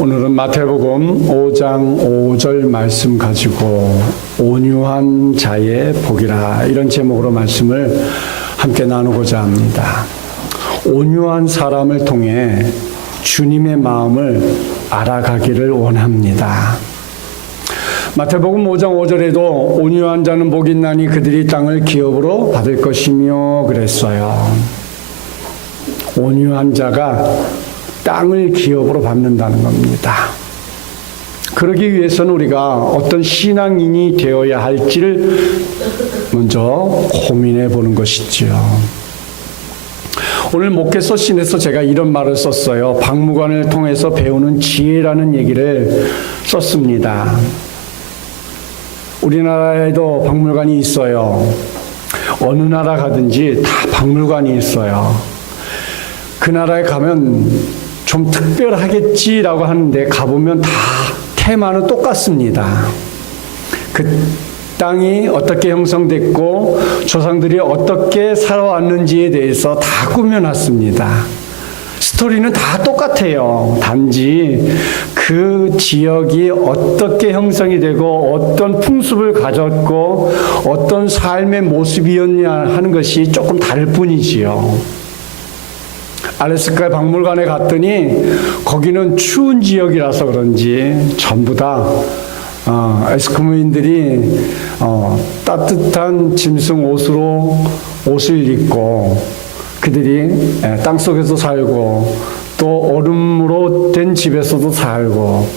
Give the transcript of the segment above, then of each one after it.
오늘은 마태복음 5장 5절 말씀 가지고 온유한 자의 복이라 이런 제목으로 말씀을 함께 나누고자 합니다. 온유한 사람을 통해 주님의 마음을 알아가기를 원합니다. 마태복음 5장 5절에도 온유한 자는 복이 있나니 그들이 땅을 기업으로 받을 것이며 그랬어요. 온유한 자가 땅을 기업으로 받는다는 겁니다. 그러기 위해서는 우리가 어떤 신앙인이 되어야 할지를 먼저 고민해 보는 것이죠. 오늘 목회서 씬에서 제가 이런 말을 썼어요. 박물관을 통해서 배우는 지혜라는 얘기를 썼습니다. 우리나라에도 박물관이 있어요. 어느 나라 가든지 다 박물관이 있어요. 그 나라에 가면 좀 특별하겠지라고 하는데 가보면 다 테마는 똑같습니다. 그 땅이 어떻게 형성됐고 조상들이 어떻게 살아왔는지에 대해서 다 꾸며놨습니다. 스토리는 다 똑같아요. 단지 그 지역이 어떻게 형성이 되고 어떤 풍습을 가졌고 어떤 삶의 모습이었냐 하는 것이 조금 다를 뿐이지요. 알래스카 박물관에 갔더니 거기는 추운 지역이라서 그런지 전부 다 에스키모인들이 따뜻한 짐승 옷을 입고 그들이 땅속에서 살고 또 얼음으로 된 집에서도 살고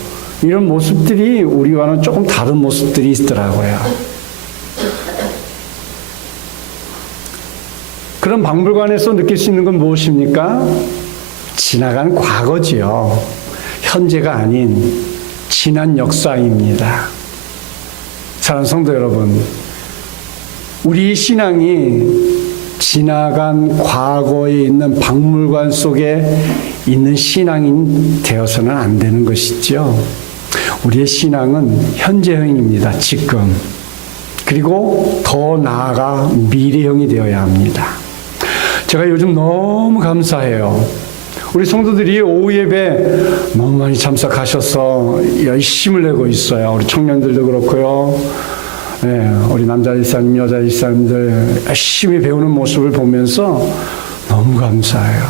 이런 모습들이 우리와는 조금 다른 모습들이 있더라고요. 그런 박물관에서 느낄 수 있는 건 무엇입니까? 지나간 과거지요. 현재가 아닌 지난 역사입니다. 사랑하는 성도 여러분, 우리 신앙이 지나간 과거에 있는 박물관 속에 있는 신앙인 되어서는 안 되는 것이죠. 우리의 신앙은 현재형입니다. 지금. 그리고 더 나아가 미래형이 되어야 합니다. 제가 요즘 너무 감사해요. 우리 성도들이 오후 예배 너무 많이 참석하셔서 열심을 내고 있어요. 우리 청년들도 그렇고요. 네, 우리 남자 일사님, 여자 일사님들 열심히 배우는 모습을 보면서 너무 감사해요.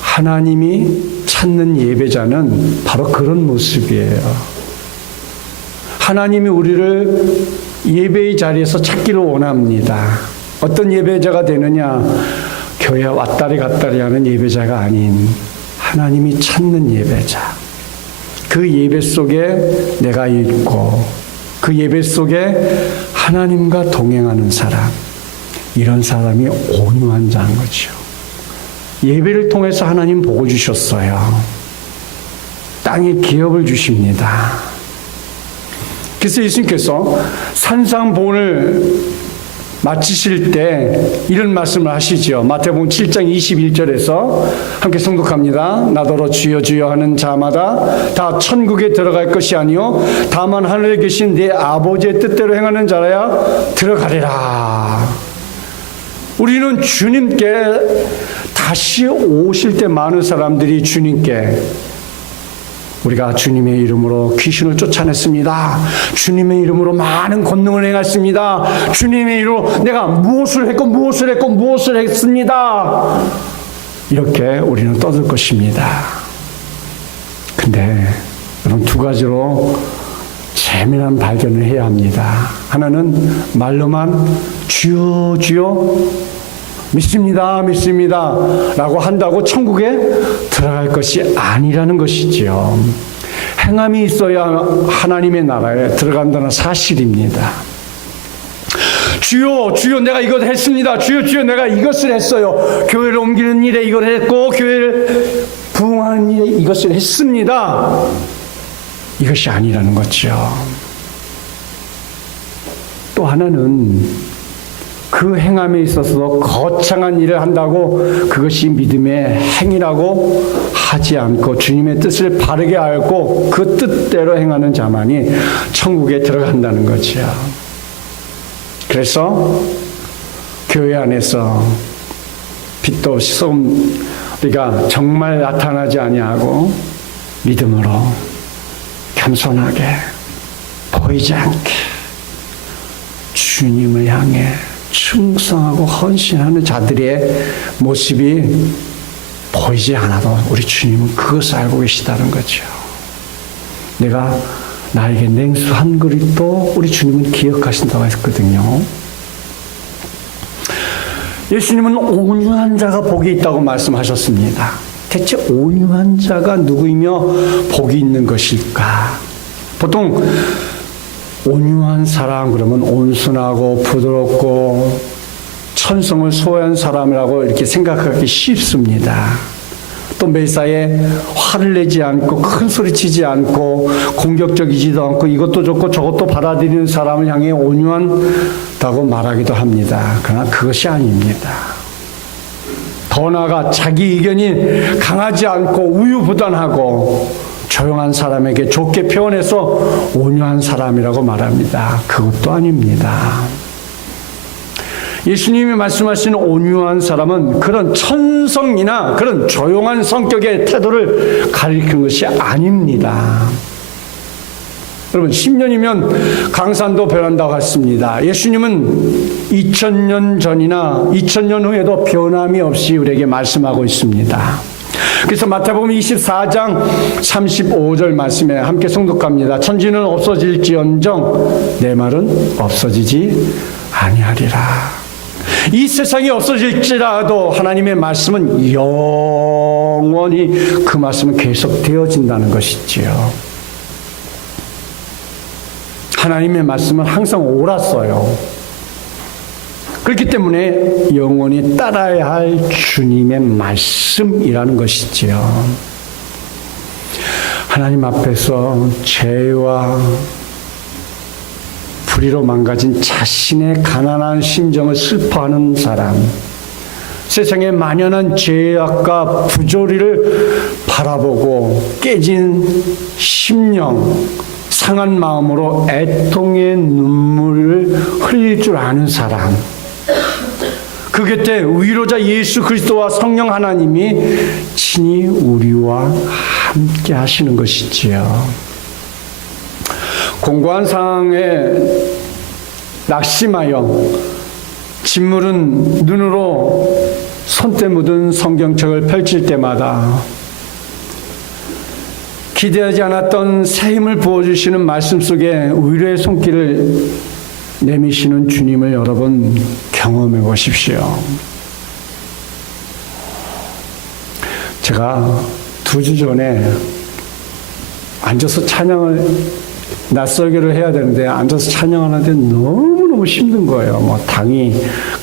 하나님이 찾는 예배자는 바로 그런 모습이에요. 하나님이 우리를 예배의 자리에서 찾기를 원합니다. 어떤 예배자가 되느냐? 교회 왔다리 갔다리 하는 예배자가 아닌 하나님이 찾는 예배자. 그 예배 속에 내가 있고 그 예배 속에 하나님과 동행하는 사람. 이런 사람이 온유한 자인 거죠. 예배를 통해서 하나님 복을 주셨어요. 땅에 기업을 주십니다. 그래서 예수님께서 산상보훈을 마치실 때 이런 말씀을 하시죠. 마태복음 7장 21절에서 함께 성독합니다. 나더러 주여 주여 하는 자마다 다 천국에 들어갈 것이 아니요 다만 하늘에 계신 네 아버지의 뜻대로 행하는 자라야 들어가리라. 우리는 주님께 다시 오실 때 많은 사람들이 주님께 우리가 주님의 이름으로 귀신을 쫓아냈습니다. 주님의 이름으로 많은 권능을 행했습니다. 주님의 이름으로 내가 무엇을 했습니다. 이렇게 우리는 떠들 것입니다. 근데 여러분 두 가지로 재미난 발견을 해야 합니다. 하나는 말로만 주여 주여 믿습니다 라고 한다고 천국에 들어갈 것이 아니라는 것이지요. 행함이 있어야 하나님의 나라에 들어간다는 사실입니다. 주여 주여 내가 이것 했습니다. 주여 주여 내가 이것을 했어요. 교회를 옮기는 일에 이걸 했고 교회를 부흥하는 일에 이것을 했습니다. 이것이 아니라는 거죠. 또 하나는 그 행함에 있어서도 거창한 일을 한다고 그것이 믿음의 행위라고 하지 않고 주님의 뜻을 바르게 알고 그 뜻대로 행하는 자만이 천국에 들어간다는 거죠. 그래서 교회 안에서 빛도 없이 우리가 정말 나타나지 아니하고 믿음으로 겸손하게 보이지 않게 주님을 향해 충성하고 헌신하는 자들의 모습이 보이지 않아도 우리 주님은 그것을 알고 계시다는 거죠. 내가 나에게 냉수 한 그릇도 우리 주님은 기억하신다고 했거든요. 예수님은 온유한 자가 복이 있다고 말씀하셨습니다. 대체 온유한 자가 누구이며 복이 있는 것일까? 보통 온유한 사람 그러면 온순하고 부드럽고 천성을 소유한 사람이라고 이렇게 생각하기 쉽습니다. 또 매사에 화를 내지 않고 큰 소리 치지 않고 공격적이지도 않고 이것도 좋고 저것도 받아들이는 사람을 향해 온유하다고 말하기도 합니다. 그러나 그것이 아닙니다. 더 나아가 자기 의견이 강하지 않고 우유부단하고 조용한 사람에게 좋게 표현해서 온유한 사람이라고 말합니다. 그것도 아닙니다. 예수님이 말씀하시는 온유한 사람은 그런 천성이나 그런 조용한 성격의 태도를 가리키는 것이 아닙니다. 여러분 10년이면 강산도 변한다고 했습니다. 예수님은 2000년 전이나 2000년 후에도 변함이 없이 우리에게 말씀하고 있습니다. 그래서 마태복음 24장 35절 말씀에 함께 성독합니다. 천지는 없어질지언정 내 말은 없어지지 아니하리라. 이 세상이 없어질지라도 하나님의 말씀은 영원히 그 말씀은 계속 되어진다는 것이지요. 하나님의 말씀은 항상 옳았어요. 그렇기 때문에 영원히 따라야 할 주님의 말씀이라는 것이지요. 하나님 앞에서 죄와 불의로 망가진 자신의 가난한 심정을 슬퍼하는 사람, 세상의 만연한 죄악과 부조리를 바라보고 깨진 심령, 상한 마음으로 애통의 눈물을 흘릴 줄 아는 사람, 그 곁에 위로자 예수 그리스도와 성령 하나님이 친히 우리와 함께 하시는 것이지요. 공고한 상황에 낙심하여 진물은 눈으로 손때 묻은 성경책을 펼칠 때마다 기대하지 않았던 새 힘을 부어주시는 말씀 속에 위로의 손길을 내미시는 주님을 여러분 경험해 보십시오. 제가 2주 전에 앉아서 낮설교를 해야 되는데 앉아서 찬양하는데 너무너무 힘든 거예요. 뭐 당이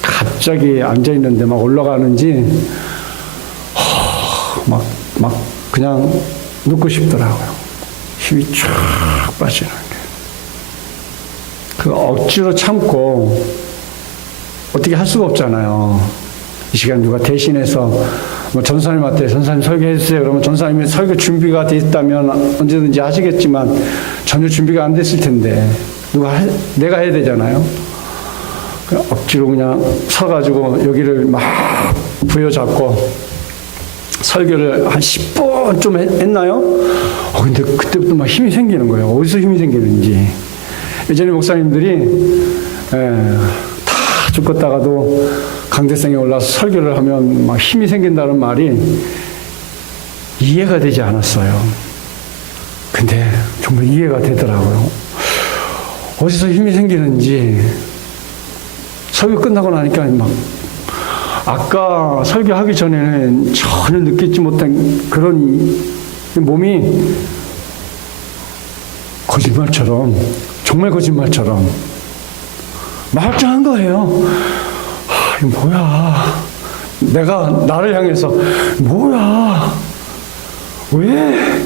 갑자기 앉아있는데 막 올라가는지 막 그냥 눕고 싶더라고요. 힘이 쫙 빠지는 게. 그 억지로 참고 어떻게 할 수가 없잖아요. 이 시간 누가 대신해서 뭐 전사님한테 전사님 설교해 주세요. 그러면 전사님이 설교 준비가 돼 있다면 언제든지 하시겠지만 전혀 준비가 안 됐을 텐데 내가 해야 되잖아요. 억지로 그냥 서가지고 여기를 막 부여잡고 설교를 한 10분 좀 했나요? 근데 그때부터 막 힘이 생기는 거예요. 어디서 힘이 생기는지. 예전에 목사님들이 다 죽었다가도 강대상에 올라서 설교를 하면 막 힘이 생긴다는 말이 이해가 되지 않았어요. 근데 정말 이해가 되더라고요. 어디서 힘이 생기는지 설교 끝나고 나니까 막 아까 설교하기 전에는 전혀 느끼지 못한 그런 몸이 거짓말처럼, 정말 거짓말처럼 말짱한 거예요. 이거 뭐야? 내가 나를 향해서 뭐야? 왜?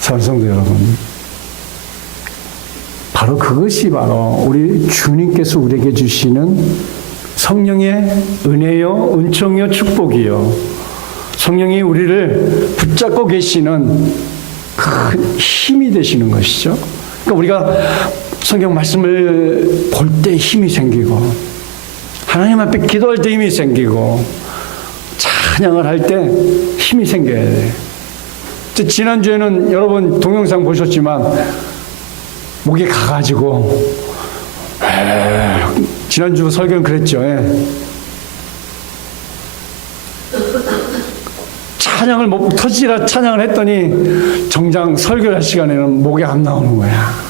사랑하는 성도 여러분, 바로 그것이 바로 우리 주님께서 우리에게 주시는 성령의 은혜요, 은총이요, 축복이요. 성령이 우리를 붙잡고 계시는 큰 힘이 되시는 것이죠. 그러니까 우리가 성경 말씀을 볼 때 힘이 생기고 하나님 앞에 기도할 때 힘이 생기고 찬양을 할 때 힘이 생겨야 돼. 지난주에는 여러분 동영상 보셨지만 목이 가가지고 지난주 설교는 그랬죠. 찬양을 터지라 찬양을 했더니 정작 설교할 시간에는 목이 안 나오는 거야.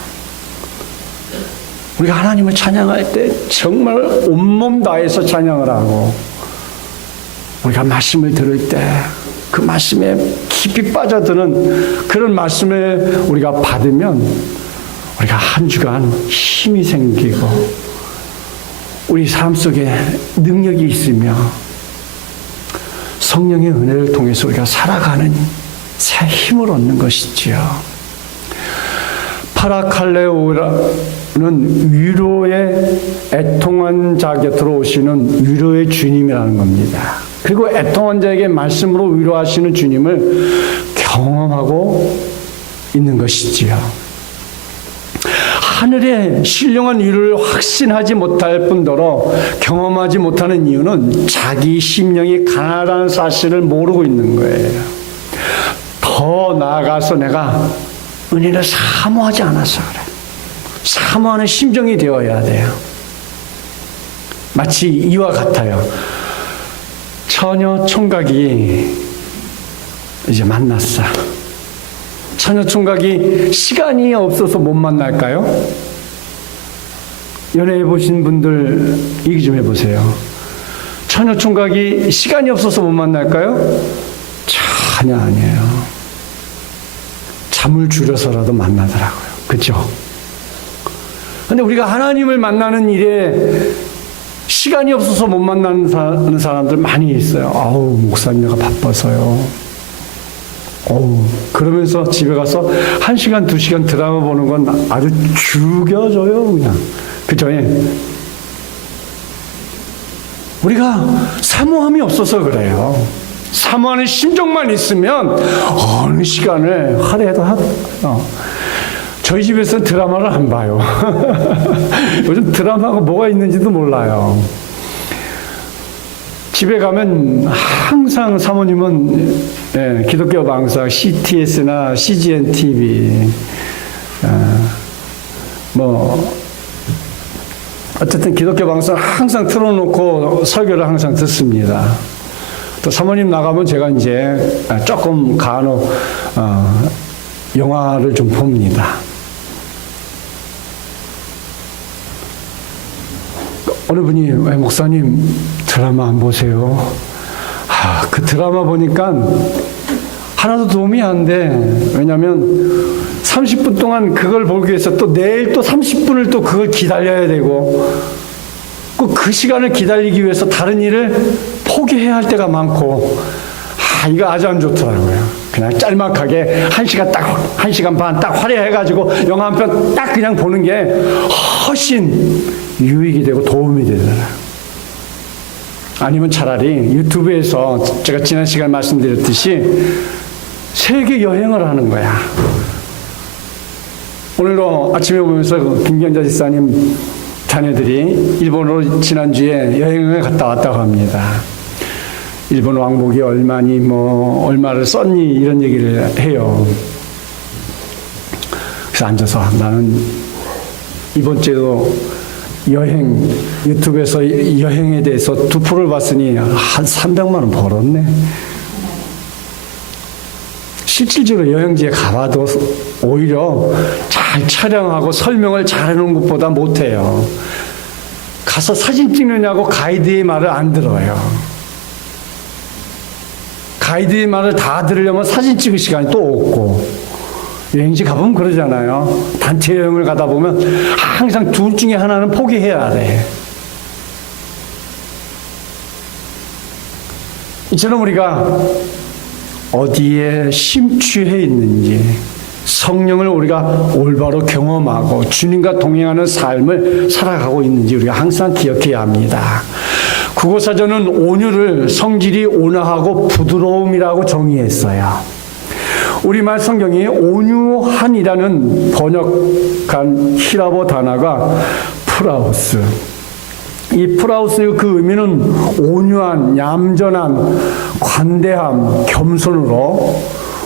우리가 하나님을 찬양할 때 정말 온몸 다해서 찬양을 하고 우리가 말씀을 들을 때 그 말씀에 깊이 빠져드는 그런 말씀을 우리가 받으면 우리가 한 주간 힘이 생기고 우리 삶 속에 능력이 있으며 성령의 은혜를 통해서 우리가 살아가는 새 힘을 얻는 것이지요. 파라칼레오라는 위로의 애통한 자 곁으로 오시는 위로의 주님이라는 겁니다. 그리고 애통한 자에게 말씀으로 위로하시는 주님을 경험하고 있는 것이지요. 하늘의 신령한 위로를 확신하지 못할 뿐더러 경험하지 못하는 이유는 자기 심령이 가난하다는 사실을 모르고 있는 거예요. 더 나아가서 내가 은혜를 사모하지 않아서 그래. 사모하는 심정이 되어야 돼요. 마치 이와 같아요. 처녀 총각이 이제 만났어. 처녀 총각이 시간이 없어서 못 만날까요? 연애해 보신 분들 얘기 좀 해보세요. 처녀 총각이 시간이 없어서 못 만날까요? 전혀 아니에요. 잠을 줄여서라도 만나더라고요. 그렇죠? 근데 우리가 하나님을 만나는 일에 시간이 없어서 못 만나는 사람들 많이 있어요. 아우, 목사님 내가 바빠서요. 그러면서 집에 가서 1시간, 2시간 드라마 보는 건 아주 죽여줘요, 그냥. 그죠? 우리가 사모함이 없어서 그래요. 사모하는 심정만 있으면 어느 시간을 하루에도 저희 집에서는 드라마를 안 봐요. 요즘 드라마가 뭐가 있는지도 몰라요. 집에 가면 항상 사모님은 기독교 방송 CTS나 CGN TV 어쨌든 기독교 방송 항상 틀어놓고 설교를 항상 듣습니다. 또 사모님 나가면 제가 이제 조금 간혹 영화를 좀 봅니다. 어느 분이 왜 목사님 드라마 안 보세요? 그 드라마 보니까 하나도 도움이 안 돼. 왜냐하면 30분 동안 그걸 보기 위해서 또 내일 또 30분을 또 그걸 기다려야 되고 꼭 그 시간을 기다리기 위해서 다른 일을 포기해야 할 때가 많고 이거 아주 안 좋더라고요. 그냥 짤막하게 1시간 반 딱 할애해가지고 영화 한 편 딱 그냥 보는 게 훨씬 유익이 되고 도움이 되더라고요. 아니면 차라리 유튜브에서 제가 지난 시간에 말씀드렸듯이 세계 여행을 하는 거야. 오늘도 아침에 보면서 김경자 집사님 자녀들이 일본으로 지난주에 여행을 갔다 왔다고 합니다. 일본 왕복이 얼마니 얼마를 썼니 이런 얘기를 해요. 그래서 앉아서 나는 이번 주에도 여행 유튜브에서 여행에 대해서 2%를 봤으니 한 300만 원 벌었네. 실질적으로 여행지에 가봐도 오히려 잘 촬영하고 설명을 잘 해놓은 것보다 못해요. 가서 사진 찍느냐고 가이드의 말을 안 들어요. 가이드의 말을 다 들으려면 사진 찍을 시간이 또 없고 여행지 가보면 그러잖아요. 단체 여행을 가다 보면 항상 둘 중에 하나는 포기해야 돼. 이처럼 우리가 어디에 심취해 있는지 성령을 우리가 올바로 경험하고 주님과 동행하는 삶을 살아가고 있는지 우리가 항상 기억해야 합니다. 국어사전은 온유를 성질이 온화하고 부드러움이라고 정의했어요. 우리말 성경이 온유한이라는 번역한 히라보 단어가 프라우스. 이 프라우스의 그 의미는 온유한, 얌전한, 관대함, 겸손으로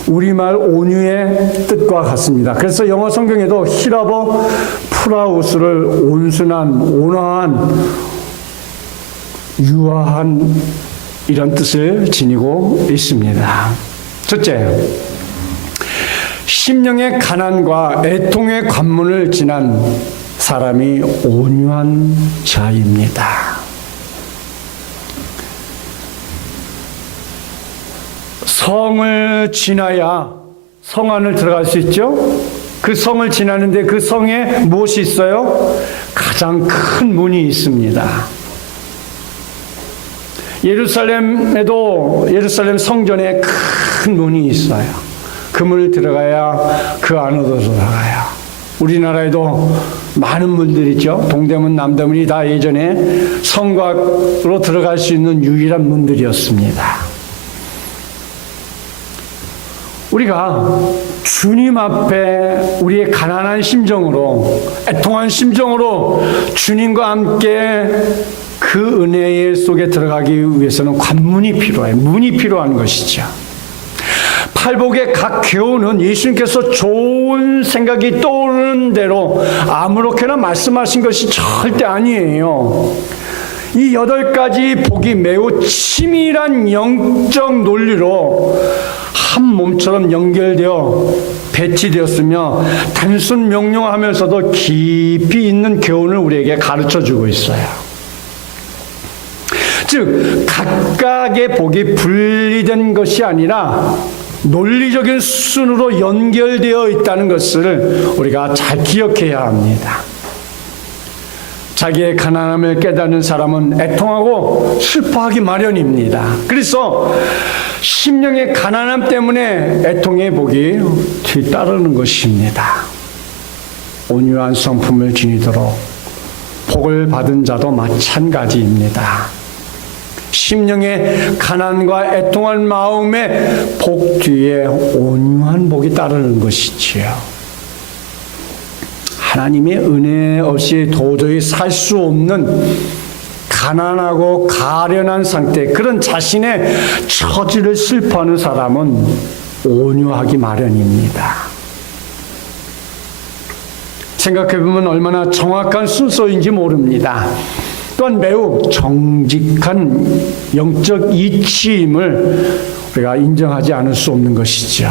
우리말 온유의 뜻과 같습니다. 그래서 영어 성경에도 히라보 프라우스를 온순한, 온화한, 유화한 이런 뜻을 지니고 있습니다. 첫째, 심령의 가난과 애통의 관문을 지난 사람이 온유한 자입니다. 성을 지나야 성 안을 들어갈 수 있죠? 그 성을 지나는데 그 성에 무엇이 있어요? 가장 큰 문이 있습니다. 예루살렘 성전에 큰 문이 있어요. 그 문을 들어가야 그 안으로 들어가야. 우리나라에도 많은 문들이 있죠. 동대문, 남대문이 다 예전에 성곽으로 들어갈 수 있는 유일한 문들이었습니다. 우리가 주님 앞에 우리의 가난한 심정으로, 애통한 심정으로 주님과 함께 그 은혜 속에 들어가기 위해서는 관문이 필요해요. 문이 필요한 것이죠. 팔복의 각 교훈은 예수님께서 좋은 생각이 떠오르는 대로 아무렇게나 말씀하신 것이 절대 아니에요. 이 8가지 복이 매우 치밀한 영적 논리로 한 몸처럼 연결되어 배치되었으며 단순 명령하면서도 깊이 있는 교훈을 우리에게 가르쳐주고 있어요. 즉 각각의 복이 분리된 것이 아니라 논리적인 순으로 연결되어 있다는 것을 우리가 잘 기억해야 합니다. 자기의 가난함을 깨닫는 사람은 애통하고 슬퍼하기 마련입니다. 그래서 심령의 가난함 때문에 애통의 복이 뒤따르는 것입니다. 온유한 성품을 지니도록 복을 받은 자도 마찬가지입니다. 심령의 가난과 애통한 마음의 복 뒤에 온유한 복이 따르는 것이지요. 하나님의 은혜 없이 도저히 살 수 없는 가난하고 가련한 상태, 그런 자신의 처지를 슬퍼하는 사람은 온유하기 마련입니다. 생각해보면 얼마나 정확한 순서인지 모릅니다. 또한 매우 정직한 영적 이치임을 우리가 인정하지 않을 수 없는 것이죠.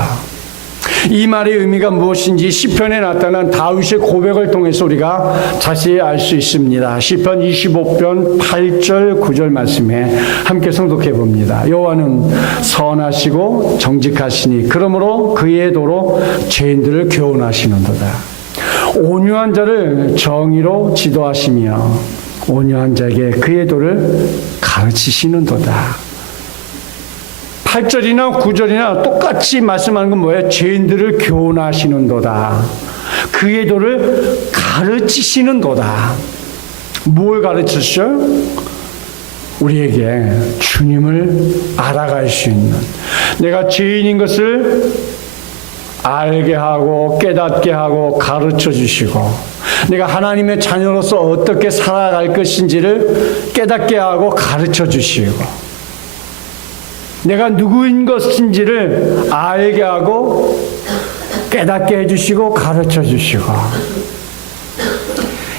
이 말의 의미가 무엇인지 시편에 나타난 다윗의 고백을 통해서 우리가 자세히 알 수 있습니다. 시편 25편 8절 9절 말씀에 함께 성독해 봅니다. 여호와는 선하시고 정직하시니 그러므로 그의 도로 죄인들을 교훈하시는도다. 온유한 자를 정의로 지도하시며 온유한 자에게 그의 도를 가르치시는도다. 8절이나 9절이나 똑같이 말씀하는 건 뭐예요? 죄인들을 교훈하시는도다. 그의 도를 가르치시는도다. 뭘 가르치셔요? 우리에게 주님을 알아갈 수 있는, 내가 죄인인 것을 알게 하고 깨닫게 하고 가르쳐 주시고, 내가 하나님의 자녀로서 어떻게 살아갈 것인지를 깨닫게 하고 가르쳐 주시고, 내가 누구인 것인지를 알게 하고 깨닫게 해주시고 가르쳐 주시고,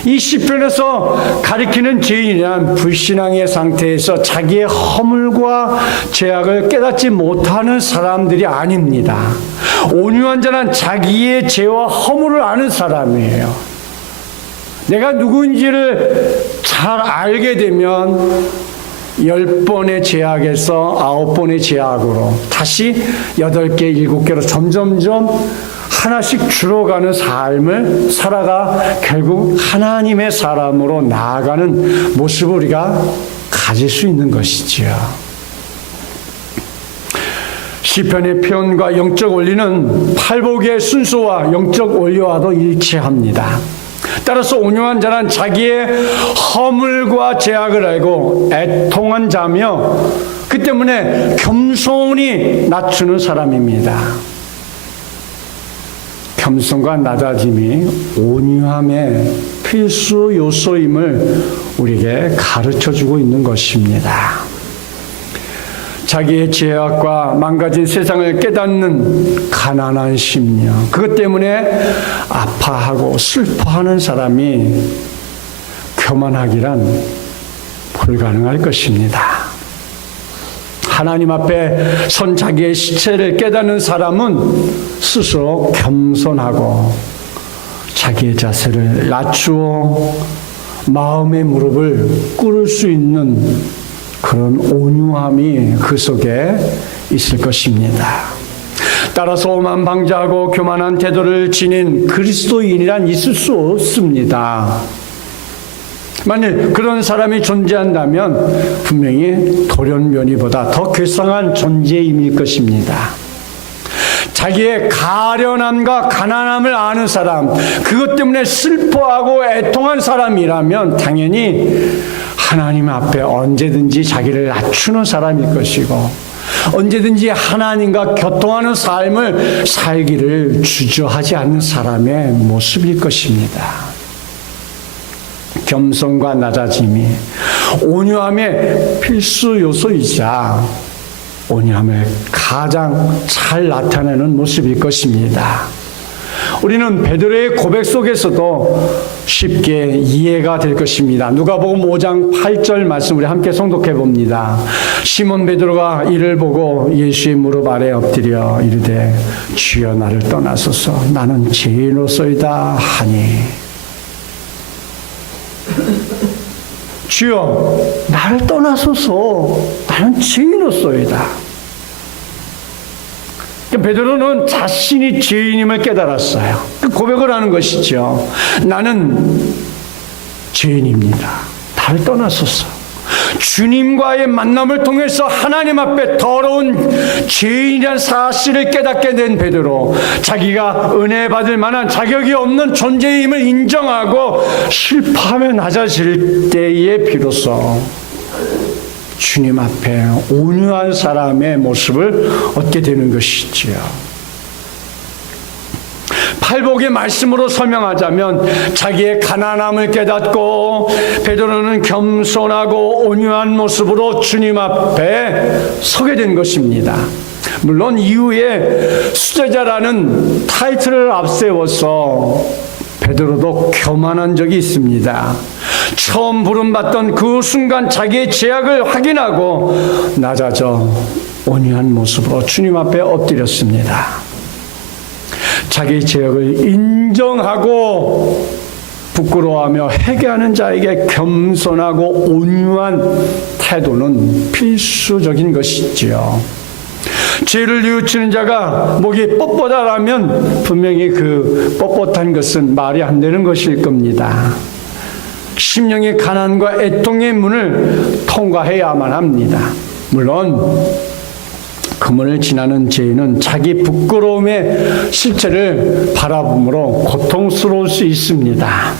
이 시편에서 가리키는 죄인이란 불신앙의 상태에서 자기의 허물과 죄악을 깨닫지 못하는 사람들이 아닙니다. 온유한 자는 자기의 죄와 허물을 아는 사람이에요. 내가 누구인지를 잘 알게 되면 10번의 죄악에서 9번의 죄악으로 다시 8개, 7개로 점점점 하나씩 줄어가는 삶을 살아가 결국 하나님의 사람으로 나아가는 모습을 우리가 가질 수 있는 것이지요. 시편의 표현과 영적 원리는 팔복의 순서와 영적 원리와도 일치합니다. 따라서 온유한 자는 자기의 허물과 죄악을 알고 애통한 자며 그 때문에 겸손히 낮추는 사람입니다. 겸손과 낮아짐이 온유함의 필수 요소임을 우리에게 가르쳐주고 있는 것입니다. 자기의 죄악과 망가진 세상을 깨닫는 가난한 심령, 그것 때문에 아파하고 슬퍼하는 사람이 교만하기란 불가능할 것입니다. 하나님 앞에 선 자기의 시체를 깨닫는 사람은 스스로 겸손하고 자기의 자세를 낮추어 마음의 무릎을 꿇을 수 있는 그런 온유함이 그 속에 있을 것입니다. 따라서 오만방자하고 교만한 태도를 지닌 그리스도인이란 있을 수 없습니다. 만일 그런 사람이 존재한다면 분명히 돌연변이보다 더 괴상한 존재임일 것입니다. 자기의 가련함과 가난함을 아는 사람, 그것 때문에 슬퍼하고 애통한 사람이라면 당연히 하나님 앞에 언제든지 자기를 낮추는 사람일 것이고 언제든지 하나님과 교통하는 삶을 살기를 주저하지 않는 사람의 모습일 것입니다. 겸손과 낮아짐이 온유함의 필수 요소이자 온유함을 가장 잘 나타내는 모습일 것입니다. 우리는 베드로의 고백 속에서도 쉽게 이해가 될 것입니다. 누가복음 5장 8절 말씀 우리 함께 성독해 봅니다. 시몬 베드로가 이를 보고 예수의 무릎 아래 엎드려 이르되 주여 나를 떠나소서 나는 죄인으로소이다 하니 주여 나를 떠나소서 나는 죄인으로소이다. 베드로는 자신이 죄인임을 깨달았어요. 고백을 하는 것이죠. 나는 죄인입니다. 나를 떠나소서. 주님과의 만남을 통해서 하나님 앞에 더러운 죄인이라는 사실을 깨닫게 된 베드로, 자기가 은혜 받을 만한 자격이 없는 존재임을 인정하고 슬퍼하며 낮아질 때에 비로소 주님 앞에 온유한 사람의 모습을 얻게 되는 것이지요. 팔복의 말씀으로 설명하자면 자기의 가난함을 깨닫고 베드로는 겸손하고 온유한 모습으로 주님 앞에 서게 된 것입니다. 물론 이후에 수제자라는 타이틀을 앞세워서 베드로도 교만한 적이 있습니다. 처음 부름받던 그 순간 자기의 죄악을 확인하고 낮아져 온유한 모습으로 주님 앞에 엎드렸습니다. 자기의 죄악을 인정하고 부끄러워하며 회개하는 자에게 겸손하고 온유한 태도는 필수적인 것이지요. 죄를 뉘우치는 자가 목이 뻣뻣하다면 분명히 그 뻣뻣한 것은 말이 안 되는 것일 겁니다. 심령의 가난과 애통의 문을 통과해야만 합니다. 물론 그 문을 지나는 죄인은 자기 부끄러움의 실체를 바라봄으로 고통스러울 수 있습니다.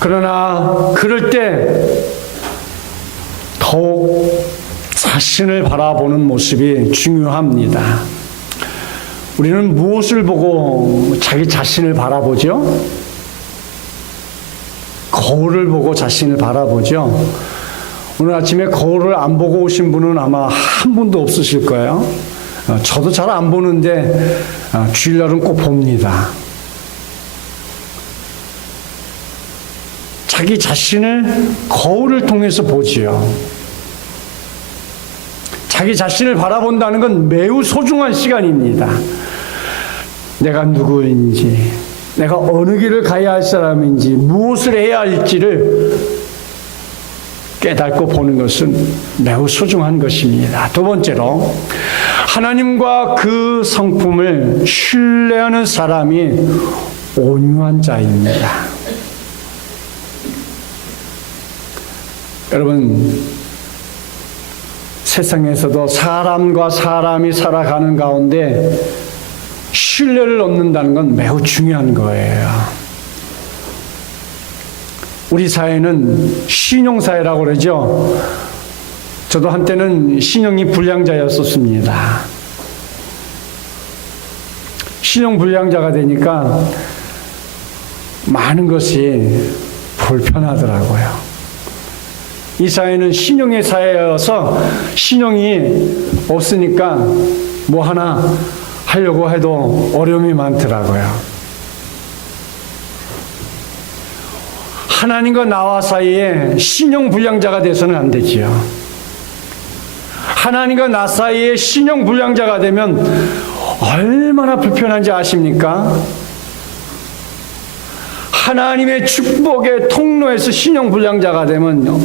그러나 그럴 때 더욱 자신을 바라보는 모습이 중요합니다. 우리는 무엇을 보고 자기 자신을 바라보죠? 거울을 보고 자신을 바라보죠. 오늘 아침에 거울을 안 보고 오신 분은 아마 한 분도 없으실 거예요. 저도 잘 안 보는데 주일날은 꼭 봅니다. 자기 자신을 거울을 통해서 보지요. 자기 자신을 바라본다는 건 매우 소중한 시간입니다. 내가 누구인지, 내가 어느 길을 가야 할 사람인지, 무엇을 해야 할지를 깨닫고 보는 것은 매우 소중한 것입니다. 두 번째로, 하나님과 그 성품을 신뢰하는 사람이 온유한 자입니다. 여러분, 세상에서도 사람과 사람이 살아가는 가운데 신뢰를 얻는다는 건 매우 중요한 거예요. 우리 사회는 신용사회라고 그러죠. 저도 한때는 신용이 불량자였었습니다. 신용불량자가 되니까 많은 것이 불편하더라고요. 이 사회는 신용의 사회여서 신용이 없으니까 뭐 하나 하려고 해도 어려움이 많더라고요. 하나님과 나와 사이에 신용불량자가 돼서는 안 되지요. 하나님과 나 사이에 신용불량자가 되면 얼마나 불편한지 아십니까? 하나님의 축복의 통로에서 신용불량자가 되면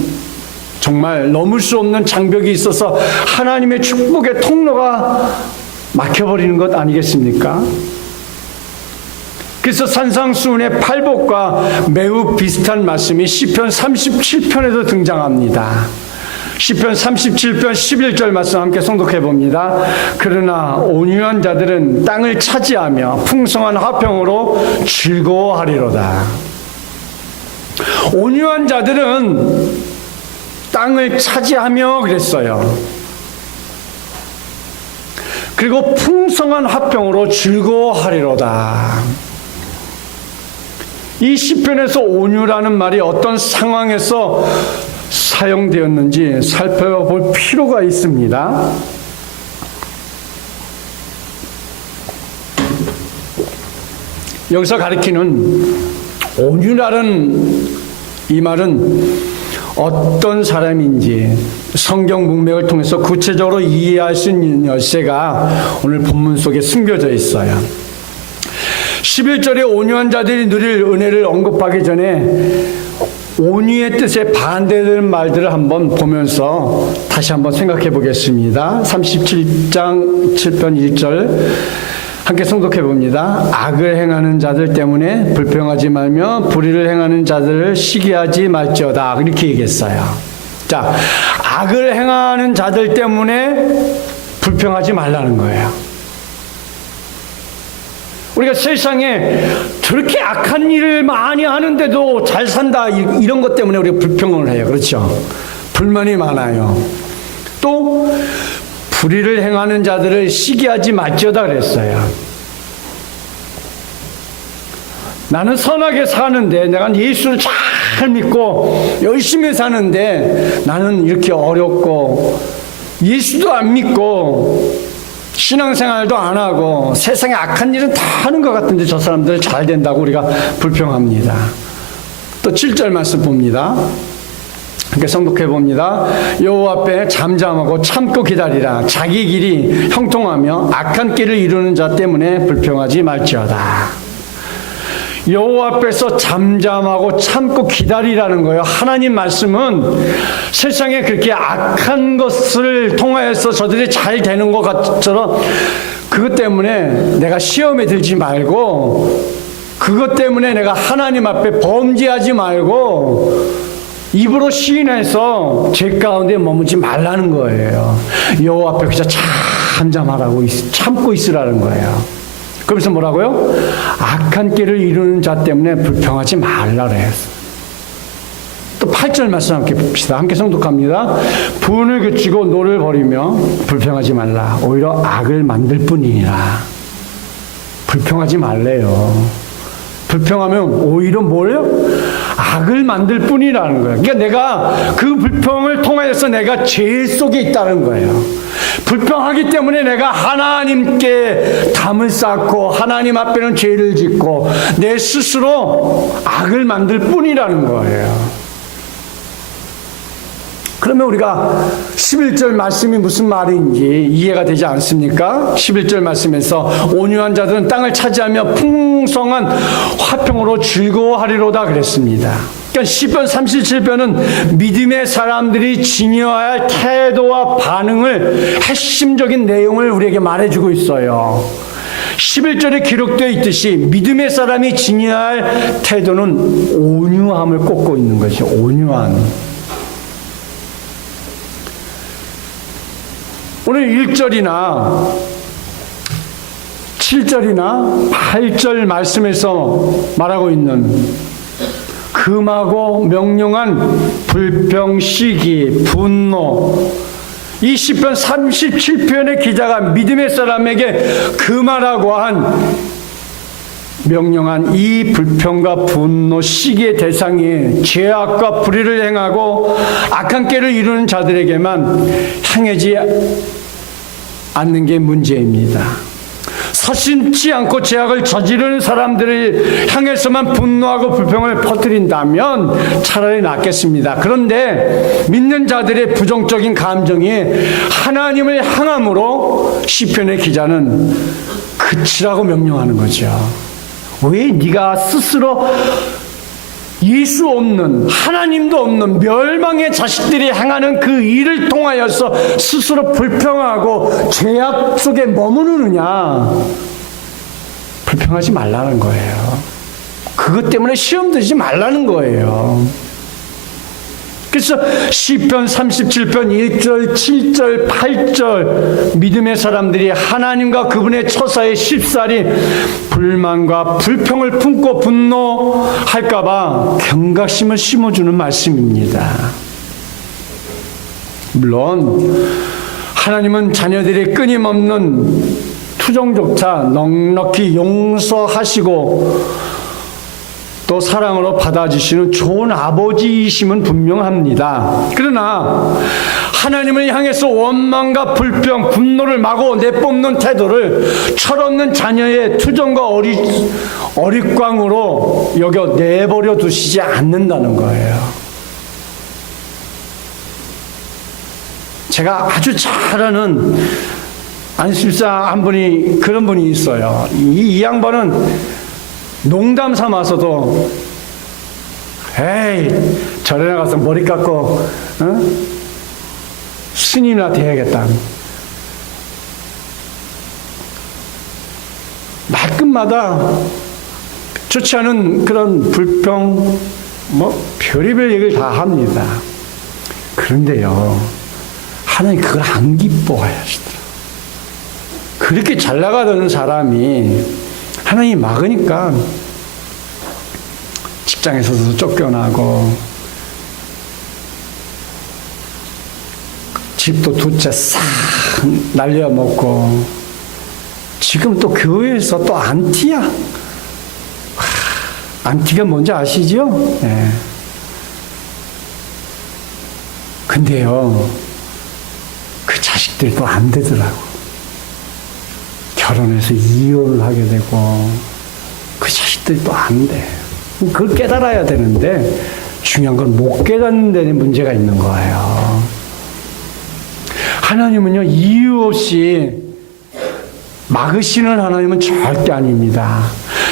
정말 넘을 수 없는 장벽이 있어서 하나님의 축복의 통로가 막혀버리는 것 아니겠습니까? 그래서 산상수훈의 팔복과 매우 비슷한 말씀이 시편 37편에도 등장합니다. 시편 37편 11절 말씀 함께诵독해 봅니다. 그러나 온유한 자들은 땅을 차지하며 풍성한 화평으로 즐거워하리로다. 온유한 자들은 땅을 차지하며 그랬어요. 그리고 풍성한 화평으로 즐거워하리로다. 이 시편에서 온유라는 말이 어떤 상황에서 사용되었는지 살펴볼 필요가 있습니다. 여기서 가리키는 온유라는 이 말은 어떤 사람인지 성경 문맥을 통해서 구체적으로 이해할 수 있는 열쇠가 오늘 본문 속에 숨겨져 있어요. 11절에 온유한 자들이 누릴 은혜를 언급하기 전에 온유의 뜻에 반대되는 말들을 한번 보면서 다시 한번 생각해 보겠습니다. 37장 7편 1절 함께诵독해 봅니다. 악을 행하는 자들 때문에 불평하지 말며 불의를 행하는 자들을 시기하지 말지어다. 이렇게 얘기했어요. 자, 악을 행하는 자들 때문에 불평하지 말라는 거예요. 우리가 세상에 저렇게 악한 일을 많이 하는데도 잘 산다 이런 것 때문에 우리가 불평을 해요. 그렇죠? 불만이 많아요. 또 불의를 행하는 자들을 시기하지 말지어다 그랬어요. 나는 선하게 사는데 내가 예수를 잘 믿고 열심히 사는데 나는 이렇게 어렵고 예수도 안 믿고 신앙생활도 안 하고 세상에 악한 일은 다 하는 것 같은데 저 사람들 잘 된다고 우리가 불평합니다. 또 7절 말씀 봅니다. 함께 성독해 봅니다. 여호와 앞에 잠잠하고 참고 기다리라. 자기 길이 형통하며 악한 길을 이루는 자 때문에 불평하지 말지어다. 여호와 앞에서 잠잠하고 참고 기다리라는 거예요. 하나님 말씀은 세상에 그렇게 악한 것을 통하여서 저들이 잘 되는 것처럼 그것 때문에 내가 시험에 들지 말고 그것 때문에 내가 하나님 앞에 범죄하지 말고 입으로 시인해서 죄 가운데 머무지 말라는 거예요. 여호와 앞에 그저 잠잠하라고 참고 있으라는 거예요. 그러면서 뭐라고요? 악한 길을 이루는 자 때문에 불평하지 말라 그래요. 또 8절 말씀 함께 봅시다. 함께 성독합니다. 분을 그치고 노를 버리며 불평하지 말라. 오히려 악을 만들 뿐이니라. 불평하지 말래요. 불평하면 오히려 뭐예요? 악을 만들 뿐이라는 거예요. 그러니까 내가 그 불평을 통해서 내가 죄 속에 있다는 거예요. 불평하기 때문에 내가 하나님께 담을 쌓고 하나님 앞에는 죄를 짓고 내 스스로 악을 만들 뿐이라는 거예요. 그러면 우리가 11절 말씀이 무슨 말인지 이해가 되지 않습니까? 11절 말씀에서 온유한 자들은 땅을 차지하며 풍성한 화평으로 즐거워하리로다 그랬습니다. 그러니까 시편 37편은 믿음의 사람들이 지녀야 할 태도와 반응을 핵심적인 내용을 우리에게 말해주고 있어요. 11절에 기록되어 있듯이 믿음의 사람이 지녀야 할 태도는 온유함을 꼽고 있는 것이죠. 온유한. 오늘 1절이나 7절이나 8절 말씀에서 말하고 있는 금하고 명령한 불평, 시기, 분노, 이 시편 37편의 기자가 믿음의 사람에게 금하라고 한 명령한 이 불평과 분노, 시기의 대상이 죄악과 불의를 행하고 악한 꾀를 이루는 자들에게만 향하지 않는 게 문제입니다. 서슴지 않고 죄악을 저지르는 사람들을 향해서만 분노하고 불평을 퍼뜨린다면 차라리 낫겠습니다. 그런데 믿는 자들의 부정적인 감정이 하나님을 향함으로 시편의 기자는 그치라고 명령하는 거죠. 왜 네가 스스로 예수 없는, 하나님도 없는 멸망의 자식들이 행하는 그 일을 통하여서 스스로 불평하고 죄악 속에 머무르느냐? 불평하지 말라는 거예요. 그것 때문에 시험 들지 말라는 거예요. 그래서 시편 37편 1절, 7절, 8절 믿음의 사람들이 하나님과 그분의 처사에 쉽사리 불만과 불평을 품고 분노할까 봐 경각심을 심어주는 말씀입니다. 물론 하나님은 자녀들이 끊임없는 투정조차 넉넉히 용서하시고 또 사랑으로 받아주시는 좋은 아버지이심은 분명합니다. 그러나 하나님을 향해서 원망과 불평, 분노를 마구 내뿜는 태도를 철없는 자녀의 투정과 어릿광으로 여겨 내버려 두시지 않는다는 거예요. 제가 아주 잘 아는 안식사 한 분이 그런 분이 있어요. 이 양반은 농담 삼아서도 에이 절에 나가서 머리 깎고 스님이나 돼야겠다. 말끝마다 좋지 않은 그런 불평 별의별 얘기를 다 합니다. 그런데요 하나님 그걸 안 기뻐하시더라. 그렇게 잘 나가던 사람이 하나님이 막으니까 직장에서도 쫓겨나고 집도 두 채 싹 날려먹고 지금 또 교회에서 또 안티야. 안티가 뭔지 아시죠? 네. 근데요 그 자식들도 안 되더라고. 결혼해서 이혼을 하게 되고 그 자식들도 안 돼. 그걸 깨달아야 되는데 중요한 건 못 깨닫는 데는 문제가 있는 거예요. 하나님은요 이유 없이 막으시는 하나님은 절대 아닙니다.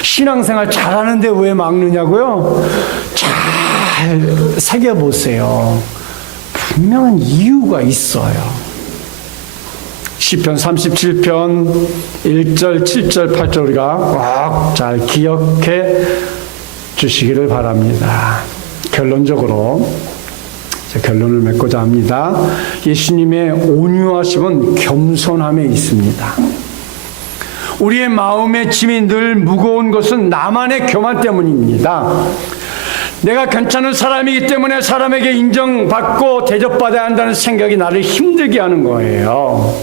신앙생활 잘하는데 왜 막느냐고요? 잘 새겨보세요. 분명한 이유가 있어요. 시편 37편 1절, 7절, 8절 우리가 꼭 잘 기억해 주시기를 바랍니다. 결론적으로 제 결론을 맺고자 합니다. 예수님의 온유하심은 겸손함에 있습니다. 우리의 마음의 짐이 늘 무거운 것은 나만의 교만 때문입니다. 내가 괜찮은 사람이기 때문에 사람에게 인정받고 대접받아야 한다는 생각이 나를 힘들게 하는 거예요.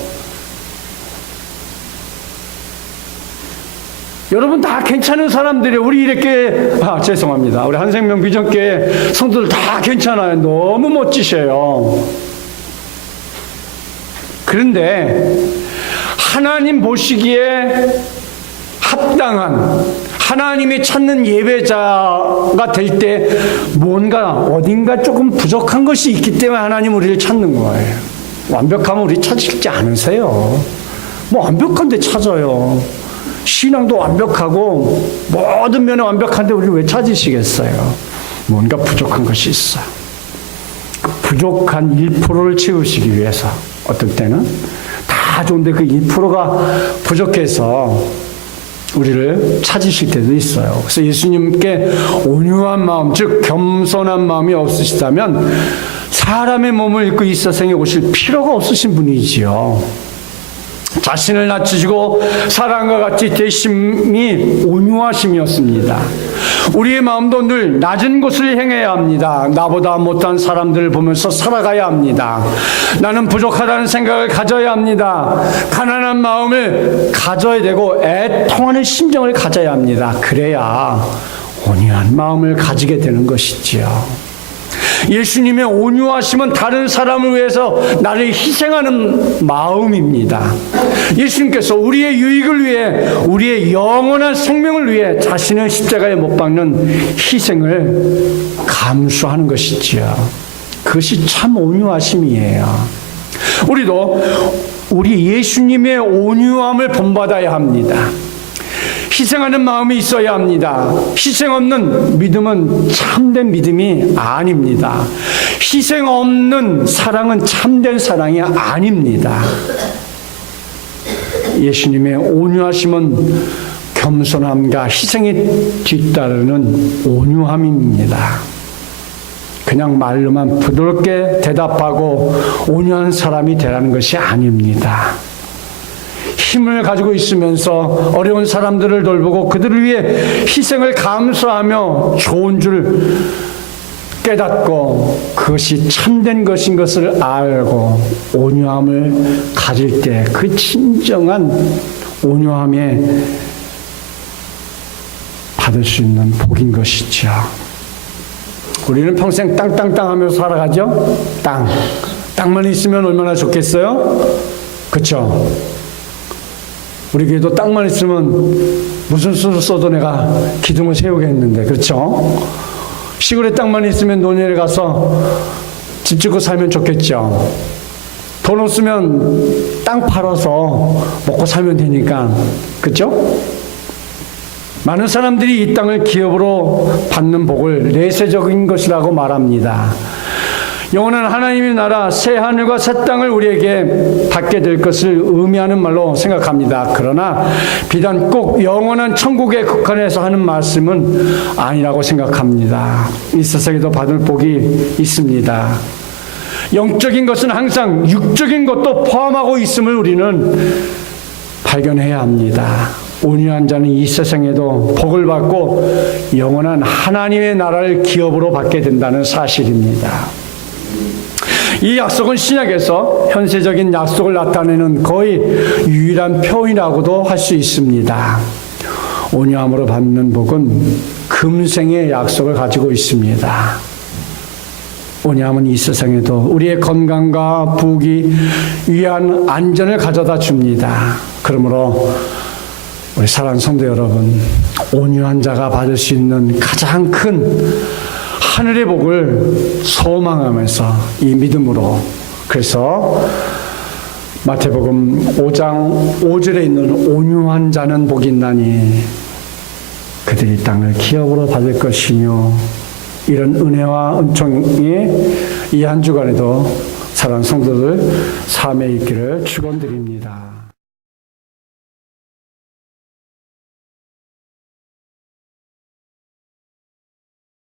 여러분 다 괜찮은 사람들이에요. 우리 이렇게 죄송합니다. 우리 한생명 비전교회 성도들 다 괜찮아요. 너무 멋지셔요. 그런데 하나님 보시기에 합당한 하나님이 찾는 예배자가 될 때 뭔가 어딘가 조금 부족한 것이 있기 때문에 하나님 우리를 찾는 거예요. 완벽하면 우리 찾지 않으세요. 완벽한데 찾아요. 신앙도 완벽하고 모든 면에 완벽한데 우리 왜 찾으시겠어요? 뭔가 부족한 것이 있어요. 그 부족한 1%를 채우시기 위해서 어떨 때는 다 좋은데 그 1%가 부족해서 우리를 찾으실 때도 있어요. 그래서 예수님께 온유한 마음, 즉 겸손한 마음이 없으시다면 사람의 몸을 입고 이 세상에 오실 필요가 없으신 분이지요. 자신을 낮추시고 사랑과 같이 되심이 온유하심이었습니다. 우리의 마음도 늘 낮은 곳을 향해야 합니다. 나보다 못한 사람들을 보면서 살아가야 합니다. 나는 부족하다는 생각을 가져야 합니다. 가난한 마음을 가져야 되고 애통하는 심정을 가져야 합니다. 그래야 온유한 마음을 가지게 되는 것이지요. 예수님의 온유하심은 다른 사람을 위해서 나를 희생하는 마음입니다. 예수님께서 우리의 유익을 위해, 우리의 영원한 생명을 위해 자신을 십자가에 못 박는 희생을 감수하는 것이지요. 그것이 참 온유하심이에요. 우리도 우리 예수님의 온유함을 본받아야 합니다. 희생하는 마음이 있어야 합니다. 희생 없는 믿음은 참된 믿음이 아닙니다. 희생 없는 사랑은 참된 사랑이 아닙니다. 예수님의 온유하심은 겸손함과 희생이 뒤따르는 온유함입니다. 그냥 말로만 부드럽게 대답하고 온유한 사람이 되라는 것이 아닙니다. 힘을 가지고 있으면서 어려운 사람들을 돌보고 그들을 위해 희생을 감수하며 좋은 줄 깨닫고 그것이 참된 것인 것을 알고 온유함을 가질 때 그 진정한 온유함에 받을 수 있는 복인 것이죠. 우리는 평생 땅땅땅 하면서 살아가죠. 땅만 있으면 얼마나 좋겠어요? 그렇죠? 우리 교회도 땅만 있으면 무슨 수를 써도 내가 기둥을 세우겠는데, 그렇죠? 시골에 땅만 있으면 논에를 가서 집 짓고 살면 좋겠죠. 돈 없으면 땅 팔아서 먹고 살면 되니까, 그렇죠? 많은 사람들이 이 땅을 기업으로 받는 복을 내세적인 것이라고 말합니다. 영원한 하나님의 나라 새 하늘과 새 땅을 우리에게 받게 될 것을 의미하는 말로 생각합니다. 그러나 비단 꼭 영원한 천국에 국한해서 하는 말씀은 아니라고 생각합니다. 이 세상에도 받을 복이 있습니다. 영적인 것은 항상 육적인 것도 포함하고 있음을 우리는 발견해야 합니다. 온유한 자는 이 세상에도 복을 받고 영원한 하나님의 나라를 기업으로 받게 된다는 사실입니다. 이 약속은 신약에서 현세적인 약속을 나타내는 거의 유일한 표현이라고도 할 수 있습니다. 온유함으로 받는 복은 금생의 약속을 가지고 있습니다. 온유함은 이 세상에도 우리의 건강과 부귀, 위안, 안전을 가져다 줍니다. 그러므로 우리 사랑하는 성도 여러분, 온유한 자가 받을 수 있는 가장 큰 하늘의 복을 소망하면서 이 믿음으로, 그래서 마태복음 5장 5절에 있는 온유한 자는 복이 있나니 그들이 땅을 기업으로 받을 것이며, 이런 은혜와 은총이 이 한 주간에도 사랑하는 성도들 삶에 있기를 축원드립니다.